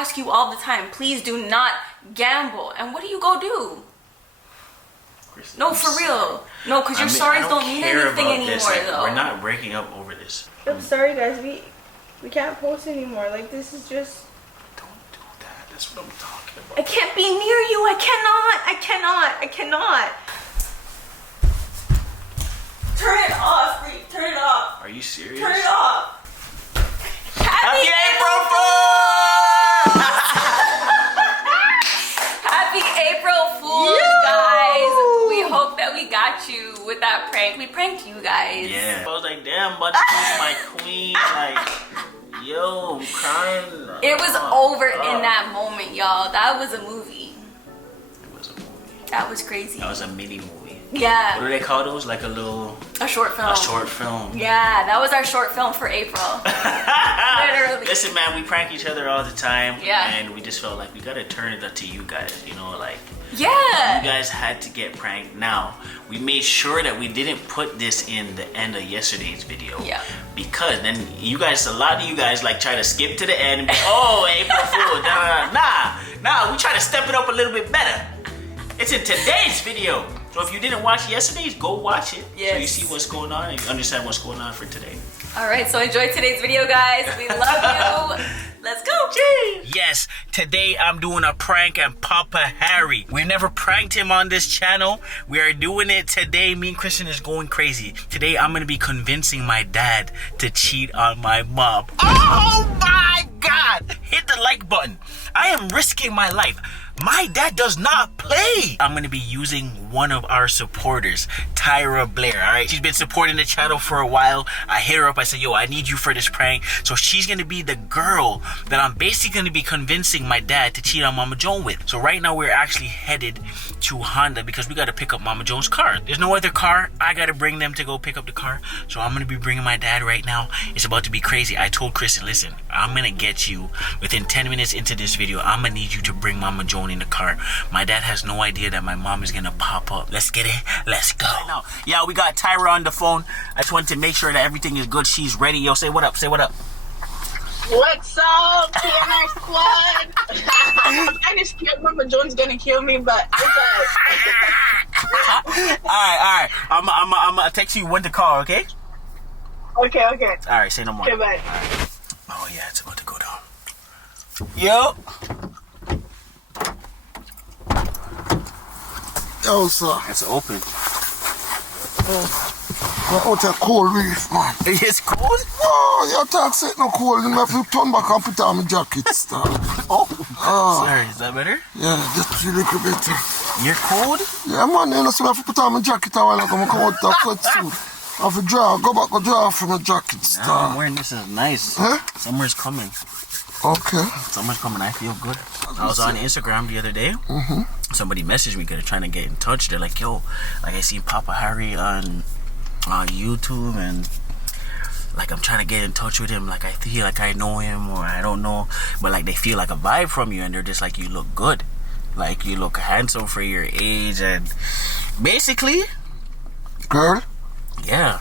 ask you all the time, please do not gamble. And what do you go do? Kristen, no, for real. No, because your stories don't mean anything anymore, like, though. We're not breaking up over this. I'm sorry, guys. We can't post anymore. Like, this is just... Don't do that. That's what I'm talking about. I can't be near you. I cannot. Turn it off, Reafe. Turn it off. Are you serious? Turn it off. Happy April Fool! Happy April Fools, guys. We hope that we got you with that prank. We pranked you guys. Yeah. I was like, damn, but this is my queen. Like, yo, I'm crying. It was over in that moment, y'all. That was a movie. It was a movie. That was crazy. That was a mini movie. Yeah. What do they call those? Like a short film. A short film. Yeah, that was our short film for April. Literally. Listen, man, we prank each other all the time. Yeah. And we just felt like we gotta turn it up to you guys, you know, like. Yeah. You guys had to get pranked. Now, we made sure that we didn't put this in the end of yesterday's video. Yeah. Because then you guys, a lot of you guys like try to skip to the end and be, oh, April Fool. Nah, we try to step it up a little bit better. It's in today's video. So if you didn't watch yesterday's, go watch it. Yes. So you see what's going on and you understand what's going on for today. All right, so enjoy today's video, guys. We love you. Let's go. Jeez. Yes, today I'm doing a prank on Papa Harry. We've never pranked him on this channel. We are doing it today. Me and Kristen is going crazy. Today I'm going to be convincing my dad to cheat on my mom. Oh my God. Hit the like button. I am risking my life. My dad does not play. I'm going to be using one of our supporters, Tyra Blair, all right? She's been supporting the channel for a while. I hit her up. I said, yo, I need you for this prank. So she's going to be the girl that I'm basically going to be convincing my dad to cheat on Mama Joan with. So right now we're actually headed to Honda because we got to pick up Mama Joan's car. There's no other car. I got to bring them to go pick up the car. So I'm going to be bringing my dad right now. It's about to be crazy. I told Kristen, listen, I'm going to get you within 10 minutes into this video. I'm going to need you to bring Mama Joan in the car. My dad has no idea that my mom is gonna pop up. Let's get it. Let's go. Now, yeah, we got Tyra on the phone. I just wanted to make sure that everything is good. She's ready. Yo, say what up. Say what up. What's up, PNR squad? I'm kind of scared Mama Joan's gonna kill me, but it's all right. I'm gonna text you when to call, okay? Okay. All right, say no more. Okay, bye. Right. Oh yeah, it's about to go down. Yo. Yo, sir. It's open. We're out of cold reef, man. It's cold? Oh, your tax ain't no cold. You have to turn back and put on my jacket, sir. Sorry, is that better? Yeah, just a little bit. You're cold? Yeah, man, you know, so I have to put on my jacket a while ago. I come out of the sweatsuit. I have to go back and draw from my jacket, sir. Nah, I'm wearing this. Is nice. Huh? Summer's coming. Okay. Summer's coming. I feel good. I was on Instagram the other day. Mm-hmm. Somebody messaged me because they're trying to get in touch. They're like, yo, like I seen Papa Harry on YouTube and like I'm trying to get in touch with him. Like I feel like I know him or I don't know. But like they feel like a vibe from you and they're just like, you look good. Like you look handsome for your age and basically. Girl? Yeah.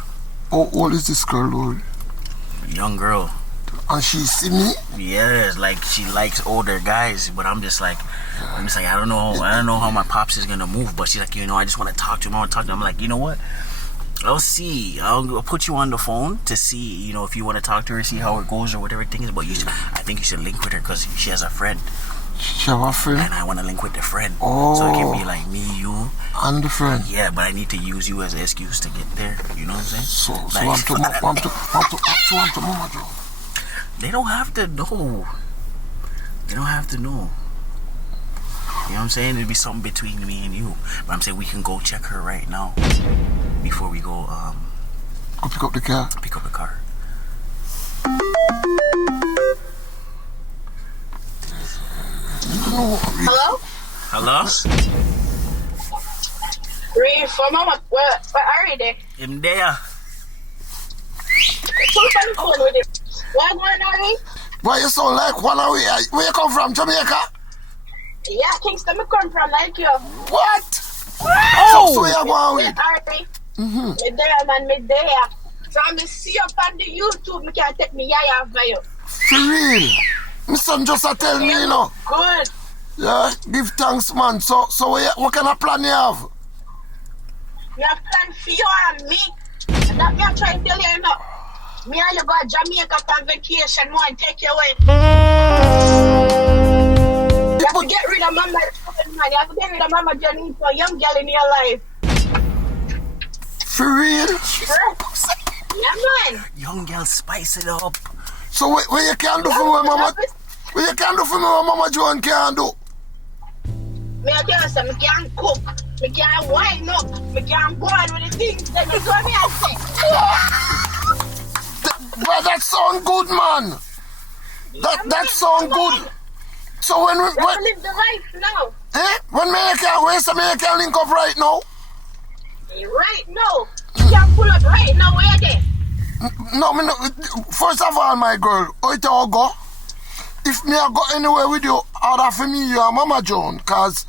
How old is this girl, Lord? Young girl. And she see me? Yeah, like she likes older guys, but I'm just like I don't know how my pops is gonna move, but she's like, you know, I just want to talk to him. I want to talk to him. I'm like, you know what? I'll see. I'll put you on the phone to see, you know, if you want to talk to her, see how it goes or whatever thing is. But I think you should link with her because she has a friend. She have a friend? And I want to link with the friend. Oh. So it can be like me, you. And the friend? Yeah, but I need to use you as an excuse to get there. You know what I'm saying? So like, want to Mama Joan. They don't have to know. They don't have to know. You know what I'm saying? It'd be something between me and you. But I'm saying we can go check her right now before we go go pick up the car. Pick up the car. Hello? Hello? Reafe, Mama, where are you there? I'm there. Who's on the phone with him? What going on, Reafe? Why you sound like one away? Where you come from, Jamaica? Yeah, Kingston, I come from, like you. What? Oh! So you going with? Alright. Mm-hmm. Me there, man, me there. So I'm see up on the YouTube, me can't take me yaya for you. For real? My son just a tell me, you know. Good. Yeah, give thanks, man. So what kind of plan you have? We have plan for you and me. And that me I try to tell you, you know. Me and you go to Jamaica on vacation, want to take you away. You have to get rid of Mama Joan, man. You have to get rid of Mama Joan into a young girl in your life. For real? Yeah, man. Young girl, spice it up. So what you can do for me, Mama? What you can do for me, what Mama Joan can do? Me I tell you something, me can't cook. Me can't wind up. Me can't go on with the things. Then you what me I say. But that sound good, man. That sound good. So when live the life now. When me can link up right now? Right now. You can't pull up right now. Where you there? No, first of all, my girl, how it all go? If me I go anywhere with you, other for me, you are Mama Joan, cause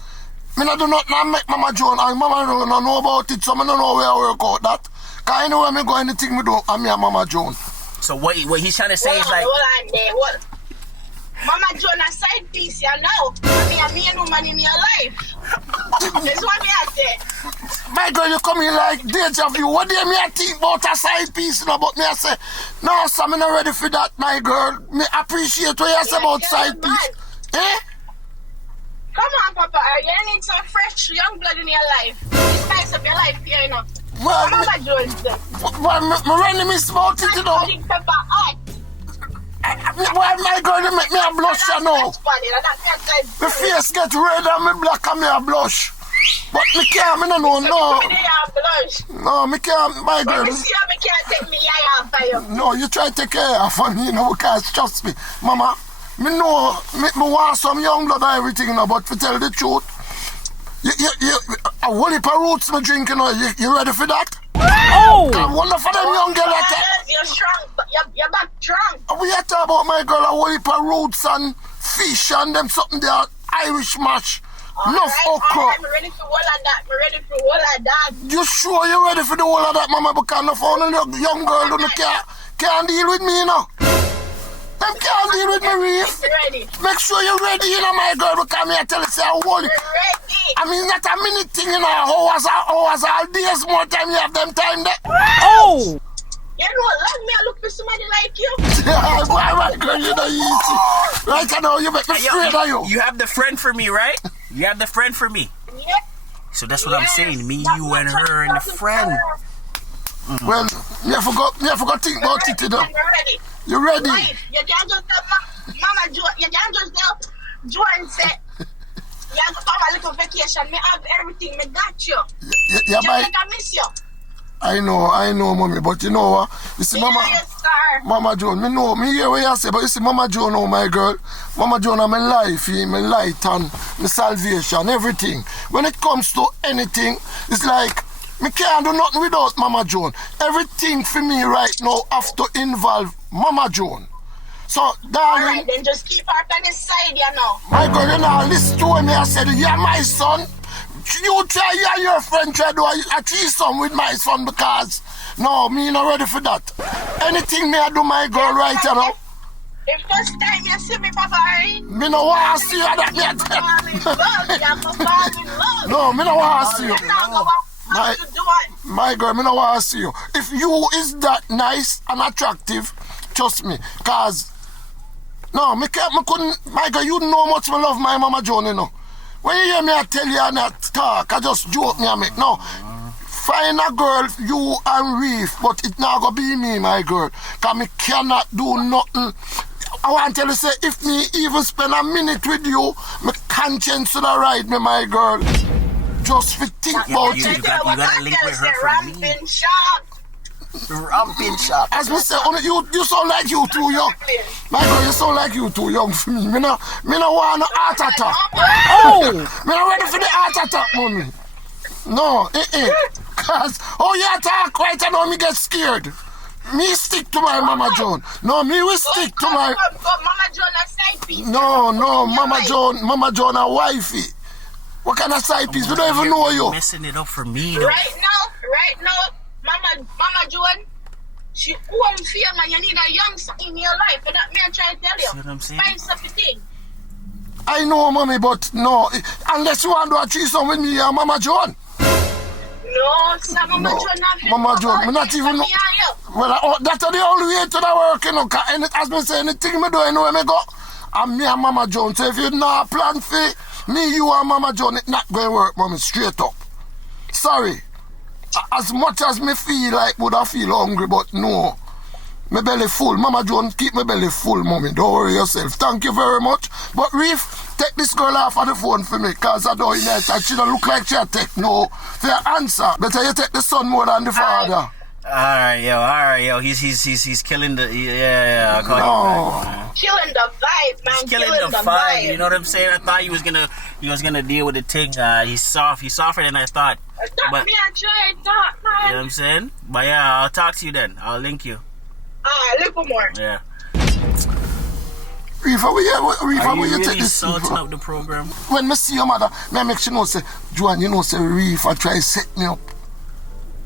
me not do not make Mama Joan, and Mama don't know about it, so I don't know where I work out that. Cause anywhere me go, anything me do, I'm me and Mama Joan. So what he's trying to say is like... Hold on there, what? Mama Joan a side piece, you know. Me a main woman in your life. That's what me I say. My girl, you come in like deja vu. What do you me I think about a side piece, you know? But me I say, no, so I'm not ready for that, my girl. Me appreciate what you say about side piece. Come on, Papa. You need some fresh young blood in your life. Spice up your life here, you know. Well, Mama Joan's there. Well, my enemy about it, you know. Pepper hot. Well, my girl, you make me a blush, you know. My face get red and me black and me a blush. But me can't, me no know, no. No, me can't, my girl. Me can't take me eye off of you. No, you try to take care of me, you know, because trust me. Mama, me know, me want some young blood and everything, you know, but to tell the truth, a whole heap of roots me drink, you know, you ready for that? Oh! I wonder for them young girl that... You're strong, you're back strong. We are talking about, my girl, a whole heap of roots and fish and them something there, Irish mash. Enough okra. I'm ready for all of that. I'm ready for all of that. You sure you're ready for the whole of that, Mama? Because no phone young girl who can't deal with me, you know. Them can't deal with me, Reafe. Ready. Make sure you're ready, you know, my girl, because me I tell you, say, I want it. Ready. I mean, not a minute thing, you know, hours, all days, more time you have them time there. Oh! You know, let me look for somebody like you. Yeah, my girl, you know, easy. Right now, you make me afraid of you. You have the friend for me, right? You have the friend for me. Yeah. So that's what I'm saying. Me, you, and her, and the friend. Mm-hmm. Well, you forgot to think about it, you know. You ready? Right. You can't just tell Mama Joan, you can't just tell Joan say, you have to come a little vacation. Me have everything, me got you. Yeah, I miss you. I know, mommy, but you know what? You see, Mama Joan, me hear what you say, but you see, Mama Joan, oh my girl, Mama Joan, I'm my life, my light and my salvation, everything. When it comes to anything, it's like, me can't do nothing without Mama Joan. Everything for me right now have to involve Mama Joan. So, darling... Alright, then just keep her on the side, you know. My girl, you know, listen to me, I said, you're my son. You try, you and your friend try to do a threesome with my son because no, me not ready for that. Anything me I do, my girl, right, you know. The first time you see me, Papa, right? Me no want to see you that me. No, me no want to see you. My girl, me no want to see you. If you is that nice and attractive, trust me, cause no, me couldn't. My girl, you know how much me love my Mama Joan, you know. When you hear me, I tell you and I talk, I just joke me and make. No, find a girl, you and Reafe, but it not gonna be me, my girl. Cause me cannot do nothing. I want to tell you, say, if me even spend a minute with you, my conscience would ride me, my girl. Just for think about it. You gotta link with her for me. Ramping shop. As me say, you sound like you too young. My girl, you sound like you too young for me. Me no want no heart attack. Oh! Me not ready for the heart attack, mommy. No, Cause, you attack right and now me get scared. Me stick to my Mama Joan. No, me will stick to my... Mama Joan a side piece. No, Mama Joan a wifey. What kind of side piece? We don't even know you. Messing it up for me, though. Right now, Mama Joan, you old fear, man. You need a young son in your life. But that me I try to tell you. See what I'm saying? Spice up the thing. I know, mommy, but no. Unless you want to do a threesome with me and Mama Joan. No, sir, Mama Joan not Mama Joan, me not even know. Well, that's the only way to the work, you know. And as me say, anything me do, anywhere me go, and me and Mama Joan. So if you not plan for me, you and Mama Joan, it's not going to work, mommy, straight up. Sorry. As much as me feel like would I feel hungry, but no. My belly full. Mama Joan, keep my belly full, mommy. Don't worry yourself. Thank you very much. But Reafe, take this girl off of the phone for me, because I don't know, she don't look like she'll take no for your answer. Better you take the son more than the father. Alright, yo. He's killing the I'll call you back. Killing the vibe, man. He's killing the vibe. You know what I'm saying? I thought he was gonna deal with the thing. He's softer than I thought. But me I tried that, man. You know what I'm saying? But yeah, I'll talk to you then. I'll link you. A little more. Yeah. Reafe, Are you you take really this salting up the program? When I see your mother, I make sure you know, say, Joan, you know, say, Reafe, I try to set me up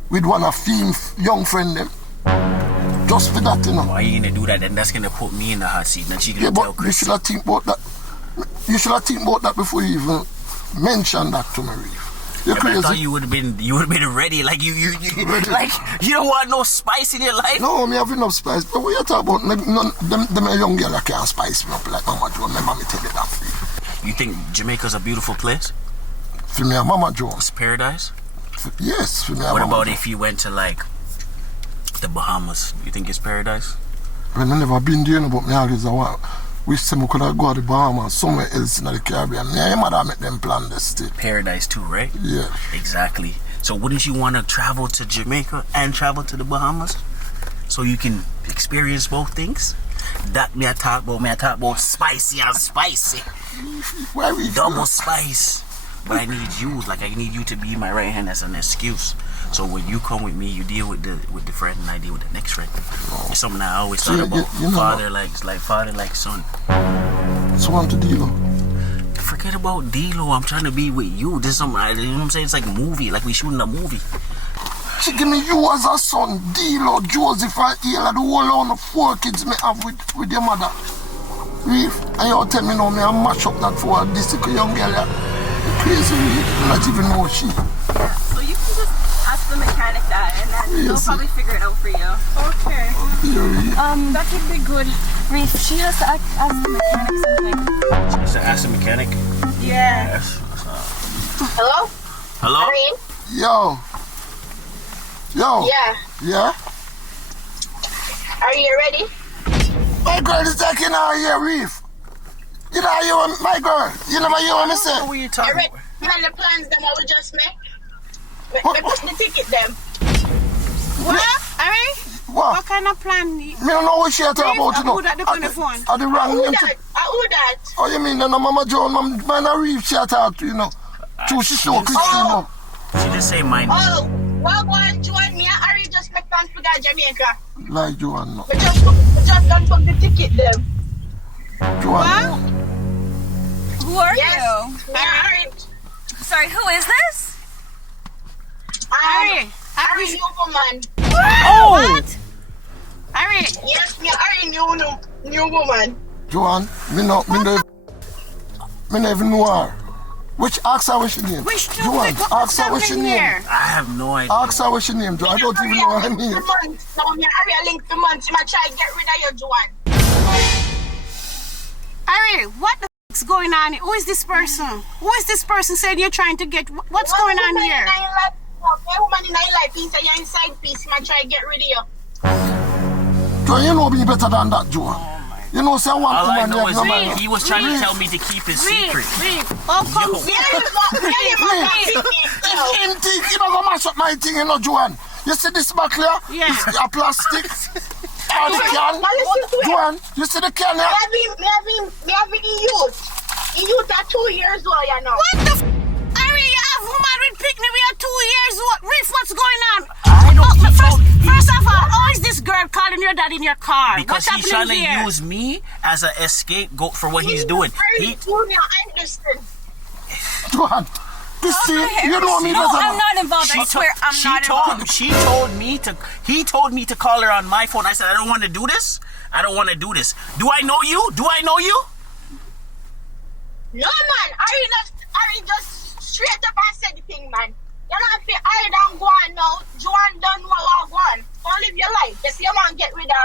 with one of young friend them. Just for that, you know. Why are you gonna do that? Then that's gonna put me in the hot seat. Then she gonna Yeah, tell but you should have think about that. You should have think about that before you even mention that to me, Reafe. You're crazy. I thought you would have been ready. Like you like you don't want no spice in your life. No, me have enough spice. But what you talk about? Them a young girl that can't spice me up like Mama Joan. My mommy tell you that for you. You think Jamaica's a beautiful place? For me and Mama Joan. It's paradise? Yes, for me and What Mama about Joan. if you went to like the Bahamas? You think it's paradise? Well, I never been there, but me always want. Wish some could have go to the Bahamas, somewhere else in the Caribbean. Me and your mother make them plan this thing. Paradise too, right? Yeah. Exactly. So wouldn't you want to travel to Jamaica and travel to the Bahamas? So you can experience both things? That me I talk about spicy and spicy. Why we Double spice. But I need you to be my right hand as an excuse. So when you come with me, you deal with the friend and I deal with the next friend. It's something I always thought about. You know, father like son. So want to deal. Forget about D-Lo. I'm trying to be with you. This is something, you know what I'm saying? It's like a movie, like we shooting a movie. She give me you as a son, D-Lo, Joseph and Ela, the whole lot of 4 kids me have with your mother. Reafe, and you tell me now me I mash up that for this young girl. Crazy, Reafe. Not even know she. So you can just ask the mechanic that, and then they'll probably figure it out for you. Okay. That could be good. Reafe, she has to ask the mechanic something. She has to ask the mechanic? Yeah. Yes. Hello? Hello? Irene? Yo. Yeah. Yeah? Are you ready? My girl is taking out here, Reafe. You know you my girl. You never hear what me say. What are you talking Alright, about? man, the plans them I will just make. Me push the ticket them. What? Ari? What? What kind of plan? Me don't know what she talk about, you know. Who that on the phone? Are the wrong Who name that? Who that? Oh, you mean no Mama Joan, man a Reafe she talk to, you know. True, she show Kristen up. She just say my name. Oh, well, go and join me. I already just make plans for that Jamaica. Like Joan, no. We just confirm the ticket them. Joan, Who are Yes. you? Me Ari. Sorry, who is this? Ari. Ari new woman. Oh! What? Ari. Yes, me Ari new woman. Joan, me no even know her. Which ask her what she name? Which two? Joan, ask her what she name. here? I have no idea. Ask her what she name, Joan. I don't even know her name. No, me Ari a link the month. Me try to get rid of your Joan. Ari, what the f***'s going on? Who is this person? Who is this person saying you're trying to get? What's going on here? Woman in my life, you're inside peace. Me try to get rid of you. Joan, you know me better than that, Joan. You know, say one All I woman know have is no man. he was trying to tell me to keep his secret. Oh, come Yo. Him think, you know, go mash up my thing, you know, Joan. You see this back here? Yeah. It's a plastic. Or the can. Joan, you see the can here? Me having youth. Youth are 2 years old, you know. What the f***? Ari, you have woman with picnic. We are 2 years old. Reafe, what's going on? First of all, how is this girl calling your dad in your car? Because What's he's trying happening to here? use me as an escape goat for what he's doing. I understand. Joan, Christine, you know me better. I'm not involved. I swear I'm not involved. He told me to call her on my phone. I said, I don't want to do this. I don't want to do this. Do I know you? Do I know you? No, man. Ari just straight up and said the thing, man. You know, if I don't go on now, Joan done what I want. Don't live your life. You see, you want to get rid of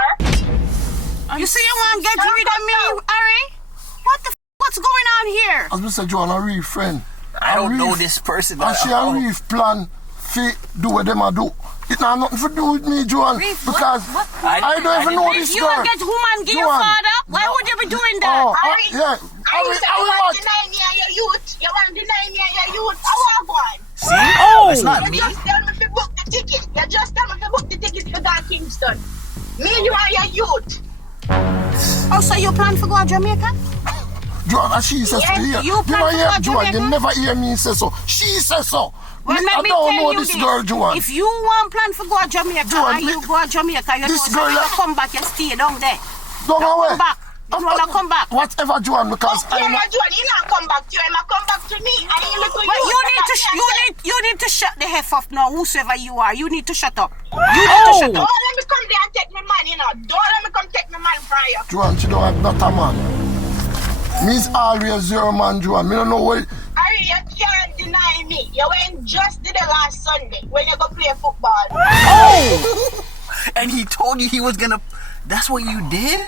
her. You see, you want to get rid of me, Ari? What the what's going on here? As we said, Joan, a Reafe friend. I don't know this person. And she a Reafe plan to do what them a do. It not nothing to do with me, Joan. Reafe, because I don't even know this You girl. will get woman give your father? Why would you be doing that? Oh, Ari, yeah. Ari, you want to deny me and your youth. You want to deny me and your youth. I want one. See? Oh, it's not You me. just tell me to book the ticket. You just tell me to book the ticket to go to Kingston. Me and you and your youth. Oh, so you plan to go to Jamaica? Joan, and she says Yes, to hear. you plan to hear go Joan, you Jamaica? never hear me say so. She says so. Well, I let me don't tell know you this girl, Joan. If you want plan to go to Jamaica Joan, and you go to Jamaica, you know, this so girl- you come back, you stay down there. Don't go away. Come back. Don't wanna come back. Whatever, Joan, because Yeah, I'm not. Joan, you not come back to you. I come back to me. And you look But you need to shut the F off now, whosoever you are. You need to shut up. You need to shut Don't up. let me come there and take my man, you know. Don't let me come take my man from you. Joan, she don't have that man. Me's always your man, Joan. Me don't know what. Ari, you can't deny me. You went just did it last Sunday when you go play football. Oh! And he told you he was gonna. That's what you did?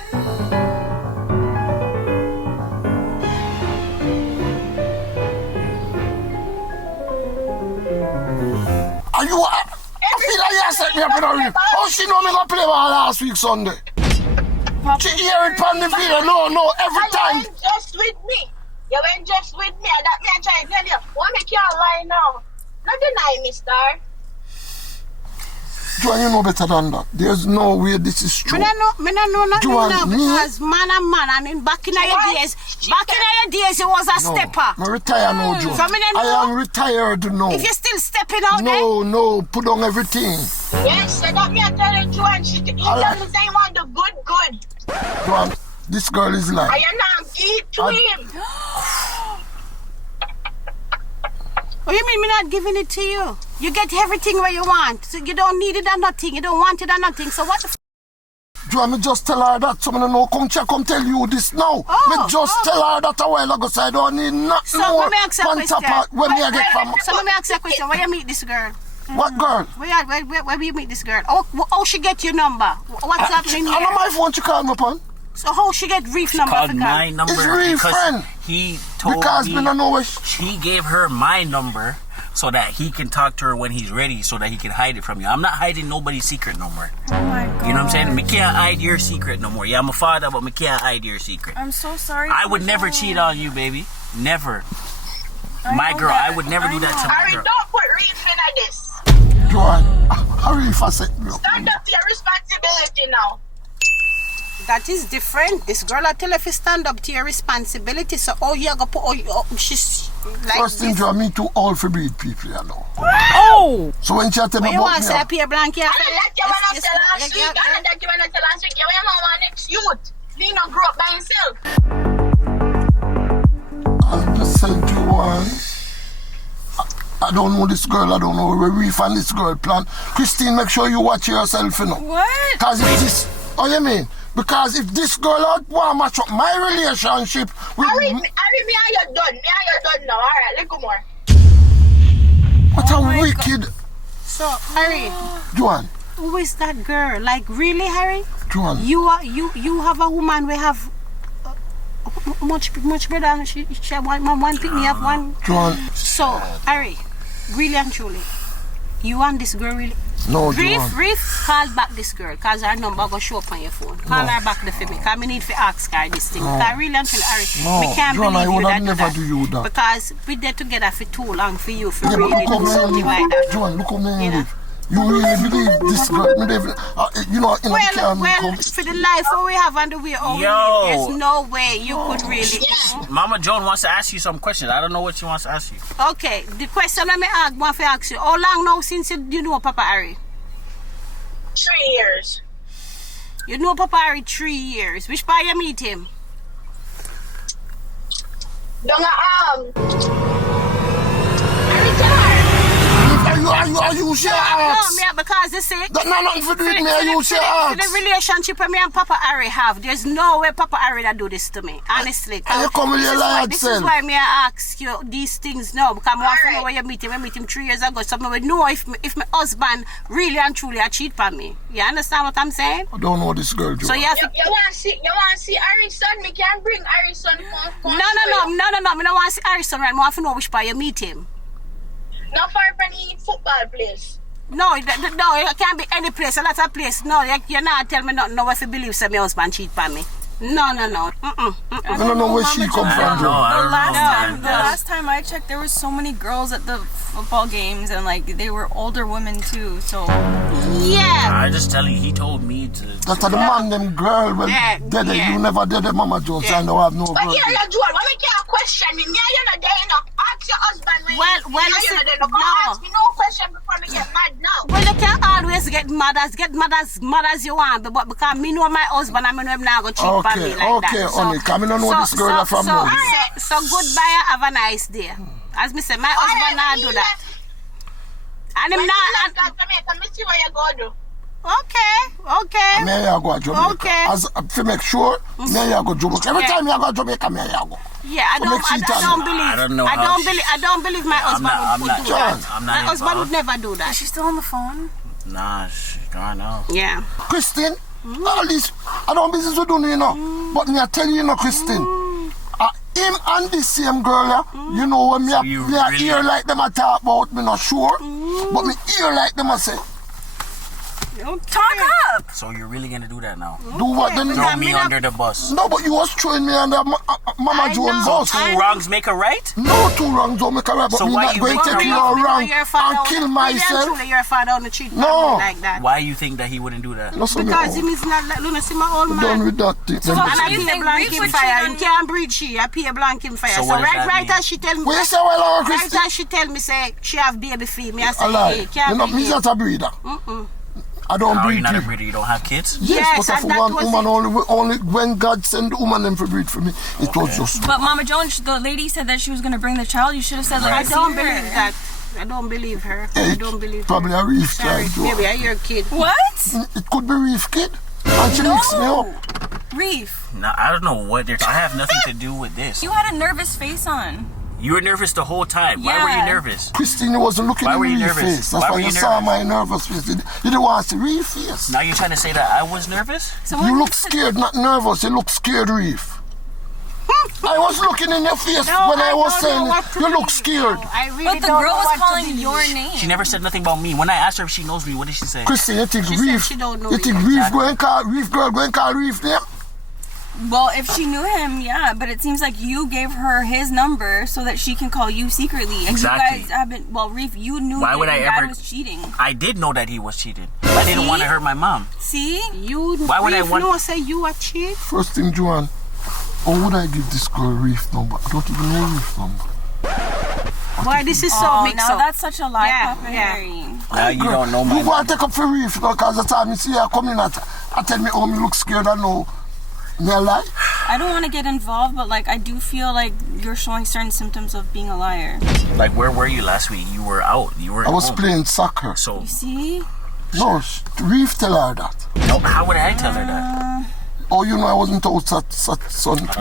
Are you? I feel like you set me up in a rib. Oh, she know me gonna play ball last week Sunday. She hear it from the video. No, every time. You went just with me. You went just with me. That me I try to tell you. Why make you lie now? Not deny me, star. Joan, you know better than that. There's no way this is true. Me no know nothing Joan, now me- because man and man, and in back in your days, it was a stepper. I'm retired now, Joan. So me don't I know. am retired now. If you're still stepping out there, No, put on everything. Yes, so that me I tell you, Joan. She tell me say you want the good. Joan, this girl is lying. I am not give to him. what you mean me not giving it to you? You get everything where you want. So you don't need it or nothing. You don't want it or nothing. So what the Joan, me just tell her that. So me no come tell you this now. Me just tell her that a while ago. So I don't need nothing So more. let me ask you a question. When me I get from. So let me ask you a question. Where you meet this girl? What girl? Where you meet this girl? How she get your number? What's happening I know here? my phone she called me upon. So how she get Reafe number? Called for my girl? number It's Reafe because friend. he told Because me don't know where he gave her my number so that he can talk to her when he's ready, so that he can hide it from you. I'm not hiding nobody's secret no more. Oh my god. You know what I'm saying? Me can't hide your secret no more. Yeah, I'm a father, but me can't hide your secret. I'm so sorry. I would never cheat on you, baby. Never. My know girl, that. I would never do that to my Ari, girl. don't put Reafe in this. Joan, hurry if I say no. Stand up to your responsibility now. That is different. This girl I tell her to stand up to your responsibility. So you gonna put she's like First thing, this. Joan, me too old for breed people, you know. Oh! So when she tell me But you want about to say a me, Pierre Blanc here? I don't like you when I said last week. I don't like you when I said last week. You ain't my next youth. He not grow up by himself. I just said Joan, I don't know this girl, I don't know where Reafe and this girl plan. Christine, make sure you watch yourself, you know. What? Because if this, oh you mean? Because if this girl out want to match up my relationship with Ari, me and you done. Me and you done now. Alright, little more. what a wicked So Harry, Joan, who is that girl? Like really, Harry? Joan. You have a woman. We have much brother. She have one pick me have one. Joan, So Harry, really and truly, you and this girl really. no Joan. Reafe, call back this girl because her number go show up on your phone. Call her back for me because I need to ask her this thing. Because really and truly, Harry, No, we can't Joan, I believe would you have that never do you that. Because we there together for too long for you for Yeah, but really look how do me something like live. that. Joan, look how me You know. live. You really believe this girl? Me live, you know, in the Well, come. for the life what we have and the way we Yo. live, there's no way you could really. Mama Joan wants to ask you some questions. I don't know what she wants to ask you. Okay, the question I want to ask you: how long now since you know Papa Harry? 3 years. You know Papa Harry 3 years. Which part you meet him? Don't Ari Are you share No, arts? me because you see. That not nothing to do with me. Are you share For the arts? relationship me and Papa Harry have, there's no way Papa Harry that do this to me. Honestly. And you come with your liar This is why me I ask you these things now. Because I want to know where you meet him. I meet him 3 years ago. So I would know if my husband really and truly a cheat on me. You understand what I'm saying? I don't know this girl, Joan. So you have to. You want to see Harrison? Me can bring Harrison. No. Me don't want to see Harrison right. I want to know which part you meet him. Not far from the football place. No, it can't be any place. A lot of place. No, you're not tell me nothing. No, if you believe say my husband cheat on me. No. I don't know where she come from, No, Joan. The last time I checked, there were so many girls at the football games, and like they were older women too. So Yeah. I just tell you, he told me to. That's the man, them girl, well, Yeah, dead. yeah. You never did it, Mama Joan, so I don't have no But girl. here, Joan, why make you a question me? Me, you're not there, you know. Ask your husband when Well, you're listen, not there. Don't no. ask me no question before me get mad now. Well, you can't always get mad as you want, but because me know my husband, I know him not go cheat on me like Okay, that. honey, come in and know this girl from now. So goodbye, have a nice day. As me say, my husband not do that. And him When not. you left Jamaica, me see what you go do. Okay. Me I go to Jamaica. Okay. As to make sure, me I go to Jamaica. Every Yeah. time you go to Jamaica, me I go. Yeah, I What makes you tell don't me? believe. I don't know how I don't believe my husband would do John, that. I'm My not husband would involved. never do that. is she still on the phone? Nah, she's gone now. Yeah. Kristen, all this, I don't business with doing, you know. But me I tell you, you know, Kristen. Him and the same girl, you know, when me, So me you I really- hear like them I talk about, me not sure. But me hear like them I say, Talk up. So you're really gonna do that now? do what then? Throw me under the bus. No, but you was throwing me under Mama I Joan know. bus. Two wrongs make a right? No, 2 wrongs don't make a right, but So me why not you going to make take a your right? wrong and kill myself. Truly, your father on the cheat No. like that. Why you think that he wouldn't do that? Listen, Because me him is not like, Luna, see my old done man. with that thing. So Then- what And I you pay a think blank Reafe him would fire. cheat He on can't breathe she. I pay a blank him fire. So So, what does right that mean? as she tell me. What you say, well, our Right Kristen? as she tell me say she have baby fee. Me I A say lie. hey, can't You know, be me here. not a breeder. I don't How are breed you not a people. breeder? You don't have kids? Yes, Yes, but if and that one was woman it. only when God send the woman them for breed for me, it was just. But Mama Joan, the lady said that she was gonna bring the child. You should have said like I don't see her. believe that. I don't believe her. I Hey, don't believe probably her. a Reafe Sorry, child, Joan. maybe I hear kid. What? It could be Reafe kid. And she mix me No. up. Reafe, No, I don't know what they're. I have nothing to do with this. you had a nervous face on. You were nervous the whole time. Why were you Yeah. nervous? Christine wasn't looking Why in were you Reafe nervous? face. That's Why why were you you saw nervous? my nervous face. You didn't want to see Reafe face. Now you're trying to say that I was nervous? You look scared, not nervous. You look scared, Reafe. I was looking in your face when I was saying it. You look scared. I really But the don't girl know was what to calling believe. your name. She never said nothing about me. When I asked her if she knows me, what did she say? Christine, you think She said Reafe? she don't know You think you. Reafe go and call Reafe girl go and call Reafe name? Well, if she knew him, yeah, but it seems like you gave her his number so that she can call you secretly. And Exactly. you guys have been, well, Reafe, you knew Why that would your I dad ever- was cheating. I did know that he was cheating. I didn't See? want to hurt my mom. See? You Why would I Reafe want- know say you a cheat? First thing, Joan, how would I give this girl Reafe number? I don't even know Reafe number. Why this is so Oh, mixed now up? that's such a lie, Yeah, Papa yeah. Harry. Now you don't know my You go mom. and take up for Reafe now, because the time you see her coming at, I tell me, oh, me look scared, I know. Me a lie? I don't want to get involved, but like I do feel like you're showing certain symptoms of being a liar. Like, where were you last week? You were out. You were I was home. playing soccer. So, You see? No, Reafe tell her that. no, how would I tell her that? Oh, you know I wasn't out at Sun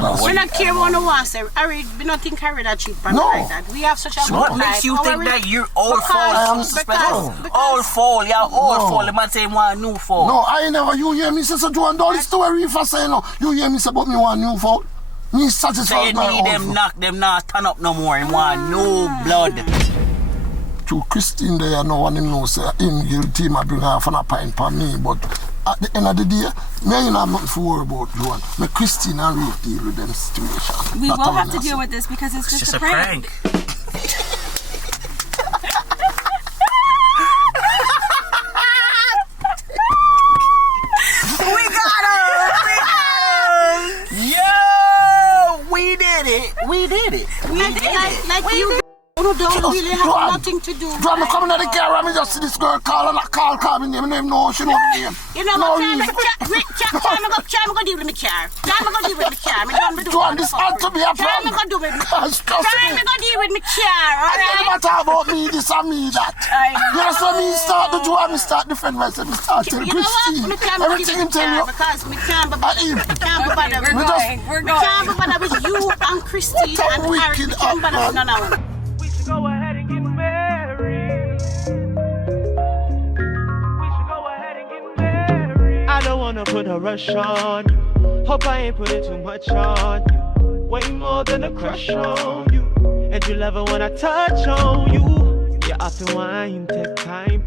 last We week. not care what no one say. Harry, we not think Harry that cheat man No. like that. We have such a good What life. makes you Our think re- that you're old Because- fall? because- Old fall, yeah, old No. fall. The man say one new fall. No, I never, you hear me say, so Joan, don't listen to what Reafe say, no. You hear me say, but me want new fault. Me So satisfied you my need own them fault. knock them not turn up no more. And want new blood. To Christine there, I know one him know say, him guilty, I bring half and a pint for me, but at the end of the day, me ain't have nothing to worry about, Joan. Me Christine and Reafe deal with them situation. We That's will all have I to deal say. with this because it's It's just just a prank. We got her! Yo! We did it! We did it! We did it! Like you You don't really have nothing to do. Joan, me coming to the car and me just see this girl call me name. Me name no, she know me name. You know what? Time go deal with me car. Time go deal with me car. Me done with the Joan, this had to be a Time problem. go do with me. Trust me. Time go deal with me car. And then no matter about me this and me that. You know, so me start the Joan, me start defend myself, me start tell Kristen. Everything him tell you. Because me can't be bothered. We're going. Me can't be bothered with you and Christine and Harry. Me can't bother with none of them. We should go ahead and get married. We should go ahead and get married. I don't wanna put a rush on you. Hope I ain't putting too much on you. Way more than a crush on you. And you love it when I touch on you. You have to wine, take time.